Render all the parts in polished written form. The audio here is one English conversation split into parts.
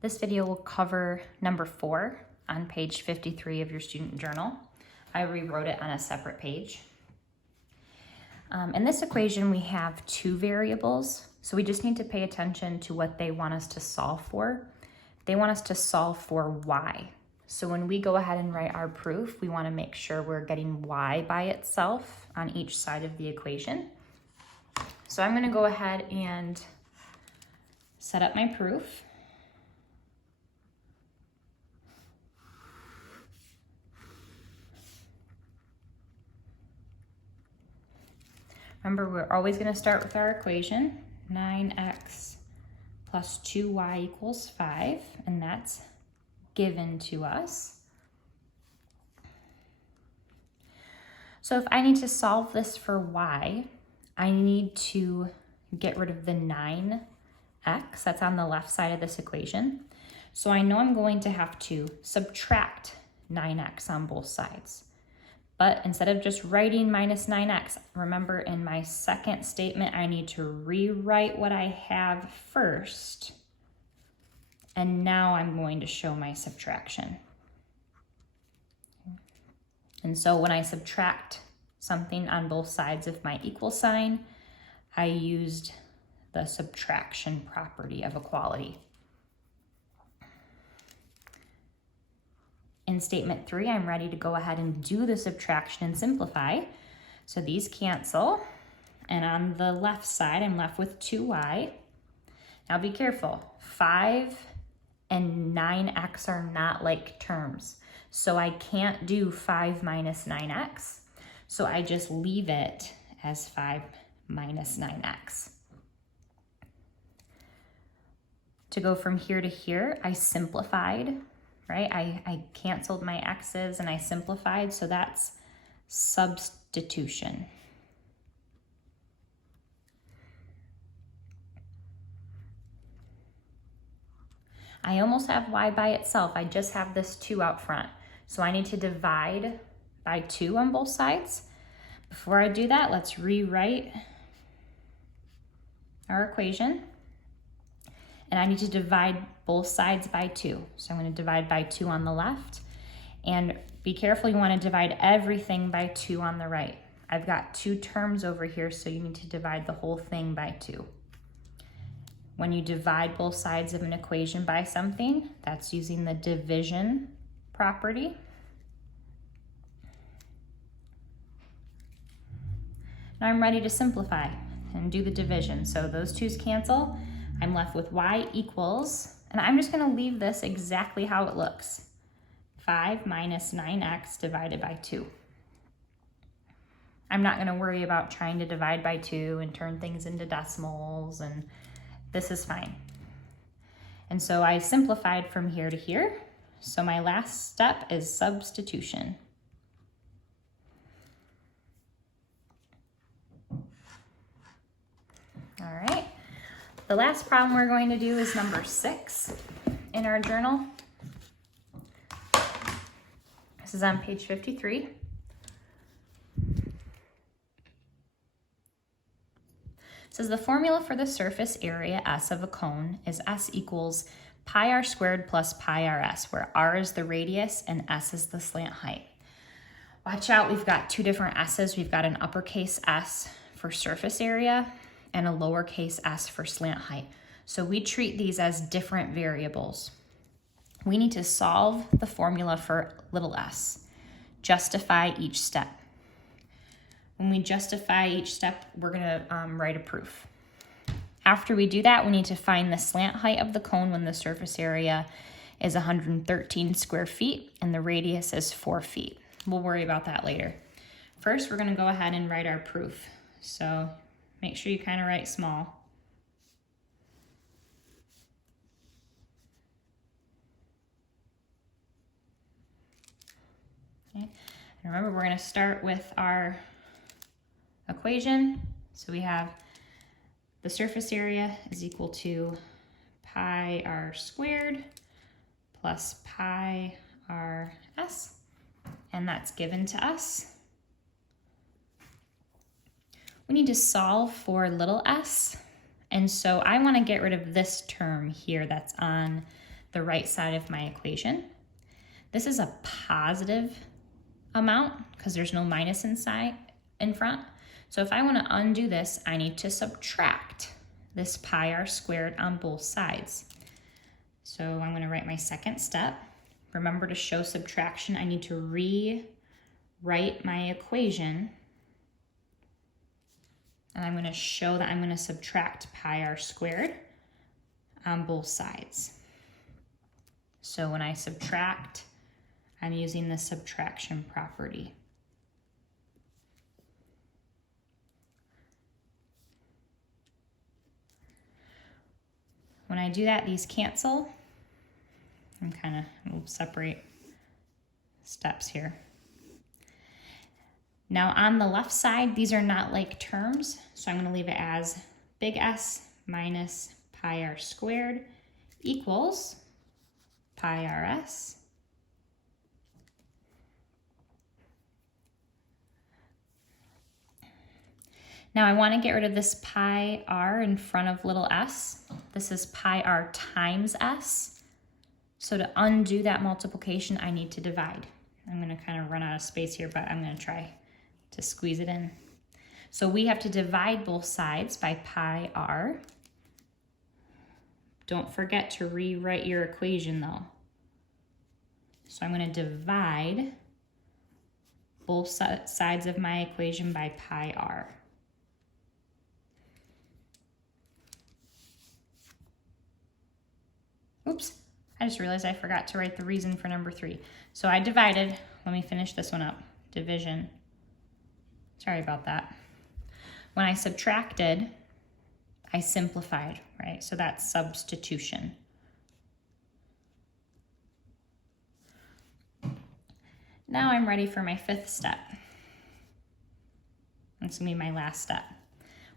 This video will cover number 4 on page 53 of your student journal. I rewrote it on a separate page. In this equation, we have 2 variables, so we just need to pay attention to what they want us to solve for. They want us to solve for y. So when we go ahead and write our proof, we want to make sure we're getting y by itself on each side of the equation. So I'm going to go ahead and set up my proof. Remember, we're always going to start with our equation, 9x plus 2y equals 5, and that's given to us. So if I need to solve this for y, I need to get rid of the 9x that's on the left side of this equation. So I know I'm going to have to subtract 9x on both sides. But instead of just writing minus 9x, remember in my second statement, I need to rewrite what I have first. And now I'm going to show my subtraction. And so when I subtract something on both sides of my equal sign, I used the subtraction property of equality. In statement 3, I'm ready to go ahead and do the subtraction and simplify. So these cancel, and on the left side, I'm left with 2y. Now be careful, 5 and 9x are not like terms. So I can't do 5 minus 9x. So I just leave it as 5 minus 9x. To go from here to here, I simplified, right? I canceled my x's and I simplified, so that's substitution. I almost have y by itself. I just have this 2 out front. So I need to divide by 2 on both sides. Before I do that, let's rewrite our equation. And I need to divide both sides by 2. So I'm going to divide by 2 on the left. And be careful, you want to divide everything by 2 on the right. I've got 2 terms over here, so you need to divide the whole thing by 2. When you divide both sides of an equation by something, that's using the division property. Now I'm ready to simplify and do the division. So those 2's cancel. I'm left with y equals, and I'm just going to leave this exactly how it looks. 5 minus 9x divided by 2. I'm not going to worry about trying to divide by 2 and turn things into decimals, and this is fine. And so I simplified from here to here. So my last step is substitution. All right. The last problem we're going to do is number 6 in our journal. This is on page 53. It says the formula for the surface area S of a cone is S equals pi r squared plus pi rs, where r is the radius and s is the slant height. Watch out, we've got 2 different s's. We've got an uppercase S for surface area and a lowercase s for slant height. So we treat these as different variables. We need to solve the formula for little s, justify each step. When we justify each step, we're gonna write a proof. After we do that, we need to find the slant height of the cone when the surface area is 113 square feet and the radius is 4 feet. We'll worry about that later. First, we're gonna go ahead and write our proof. So make sure you kind of write small. Okay. And remember, we're going to start with our equation. So we have the surface area is equal to pi r squared plus pi rs, and that's given to us. We need to solve for little s, and so I want to get rid of this term here that's on the right side of my equation. This is a positive amount because there's no minus in front. So if I want to undo this, I need to subtract this pi r squared on both sides. So I'm going to write my second step. Remember, to show subtraction, I need to rewrite my equation. And I'm going to show that I'm going to subtract pi r squared on both sides. So when I subtract, I'm using the subtraction property. When I do that, these cancel. We'll separate steps here. Now on the left side, these are not like terms, so I'm going to leave it as big S minus pi r squared equals pi rs Now I want to get rid of this pi r in front of little s. This is pi r times s. So to undo that multiplication, I need to divide. I'm going to kind of run out of space here, but I'm going to try to squeeze it in. So we have to divide both sides by pi r. Don't forget to rewrite your equation though. So I'm going to divide both sides of my equation by pi r. Oops, I just realized I forgot to write the reason for number 3. So I divided. Let me finish this one up. Division. Sorry about that. When I subtracted, I simplified, right? So that's substitution. Now I'm ready for my 5th step. That's gonna be my last step.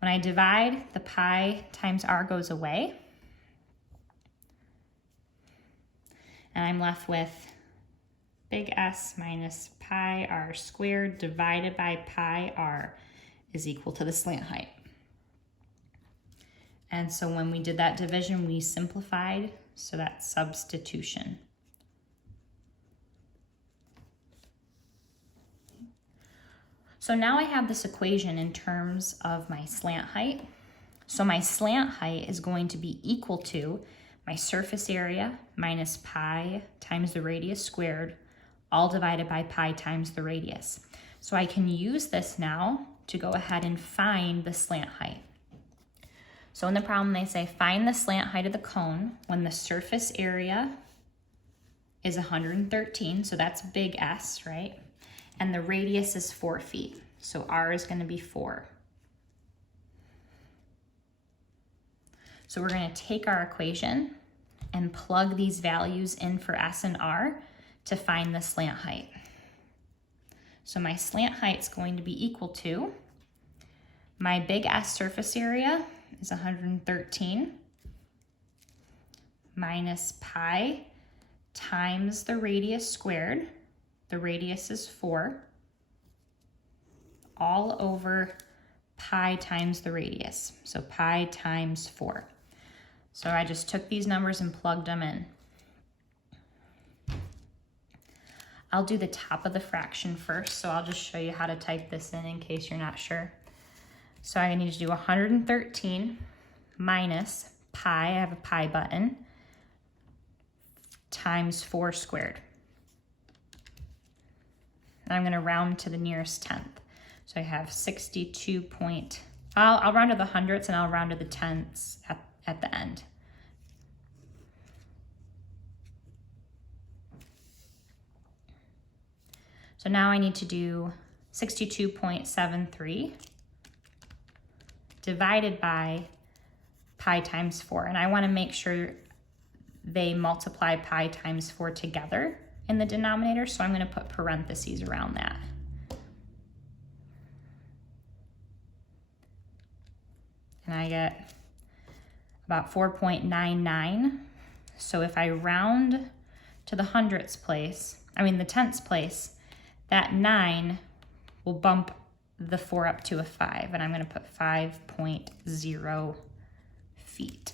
When I divide, the pi times r goes away. And I'm left with big S minus pi r squared divided by pi r is equal to the slant height. And so when we did that division, we simplified, so that's substitution. So now I have this equation in terms of my slant height. So my slant height is going to be equal to my surface area minus pi times the radius squared, all divided by pi times the radius. So I can use this now to go ahead and find the slant height. So in the problem, they say find the slant height of the cone when the surface area is 113, so that's big S, right? And the radius is 4 feet, so r is going to be 4. So we're going to take our equation and plug these values in for S and R to find the slant height. So my slant height is going to be equal to my big S surface area is 113 minus pi times the radius squared. The radius is 4 all over pi times the radius. So pi times 4. So I just took these numbers and plugged them in. I'll do the top of the fraction first, so I'll just show you how to type this in case you're not sure. So I need to do 113 minus pi, I have a pi button, times 4 squared. And I'm going to round to the nearest tenth. So I have 62 point, I'll round to the hundredths and I'll round to the tenths at the end. So now I need to do 62.73 divided by pi times 4. And I want to make sure they multiply pi times 4 together in the denominator, so I'm going to put parentheses around that. And I get about 4.99. So if I round to the hundredths place, the tenths place, that 9 will bump the 4 up to a 5, and I'm going to put 5.0 feet.